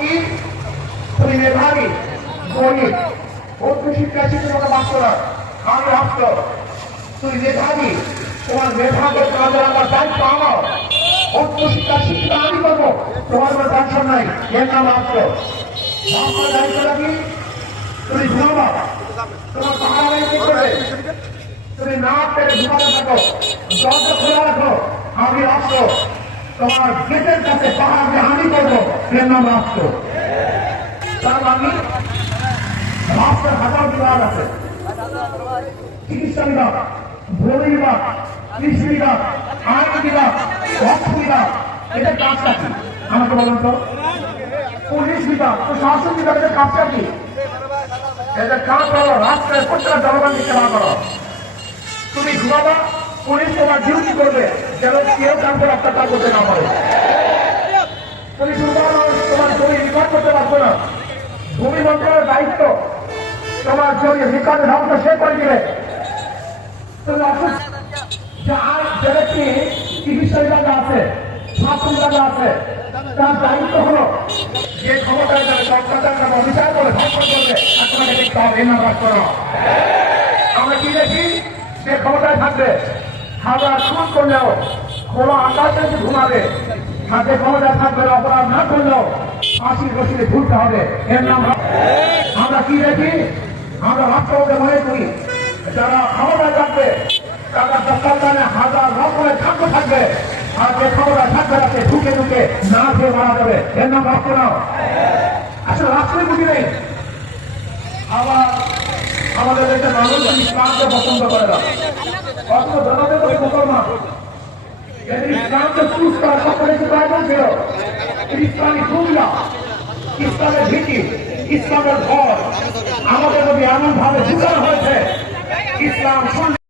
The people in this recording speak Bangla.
তুমি মেধাবী গরিব উচ্চ শিক্ষা শিক্ষক মাত্র না আমি রাষ্ট্র তুই মেধাবী, তোমার মেধাকে কাজে আমার দায়িত্ব আমার। উচ্চ শিক্ষা শিক্ষা আমি করব, তোমার কোনো নাই। এর নাম রাষ্ট্র রাষ্ট্র দায়িত্বটা কি? তুমি ঘুমাবা। তোমার পাহাড়ে কি করবে? না পেরে ঘুমাতে থাকো। দরজা খোলা রাখো। আমি রাষ্ট্র তোমার গেটের কাছে পাহাড়কে হানি করব। এর নাম রাষ্ট্র। তার মানে রাষ্ট্রের হাজার বিভাগ আছে। চিকিৎসা বিভাগ তুমি ঘুমাবা, পুলিশ তোমার ডিউটি করবে। যেন কেউ কাউকে অত্যাচার করতে না পারে পুলিশ উপায় তোমার জমি রেকর্ড করতে পারছ না। ভূমি মন্ত্রণের দায়িত্ব, তোমার জমি রেকর্ড ধ্বংস সে করে দিবে। তুমি আর যে ব্যক্তি চিকিৎসা বিভাগে আছে স্বাস্থ্য বিভাগে আছে, তার দায়িত্ব হলো যে ক্ষমতায় যাবে সরকার নামে অবিচার করে ধর্ষণ করবে, আর তোমাকে দেখতে হবে। আমরা কি দেখি? সে ক্ষমতায় থাকবে। হাজার খুন করলেও খোলা আকাশে ঘুমাবে হাতে ক্ষমতায় থাকবে অপরাধ না করলেও ফাঁসির রসিদে ঘুরতে হবে। এর নাম আমরা কি দেখি? আমরা রাষ্ট্রপতি মনে করি, যারা ক্ষমতায় থাকবে, তারা সরকারে হাজার রকমের খাদ্য থাকবে। আর যে ক্ষমতায় থাকবে তাকে ঢুকে ঢুকে না খেয়ে মারা যাবে। এর নাম রাষ্ট্র নাও আসলে রাষ্ট্রের বুঝি নেই। আবার আমাদের দেশের মানুষ ইসলামকে পছন্দ করে না। অর্থ জানাতে তো মুসলমান। ইসলামকে চুজ করা সকলে কি প্রয়োজন ছিল। ইসলামী দুনিয়া ইসলামের ভীতি ইসলামের ঘর। আমাদের যদি এমন ভাবে ঢুকানো হয়েছে, ইসলাম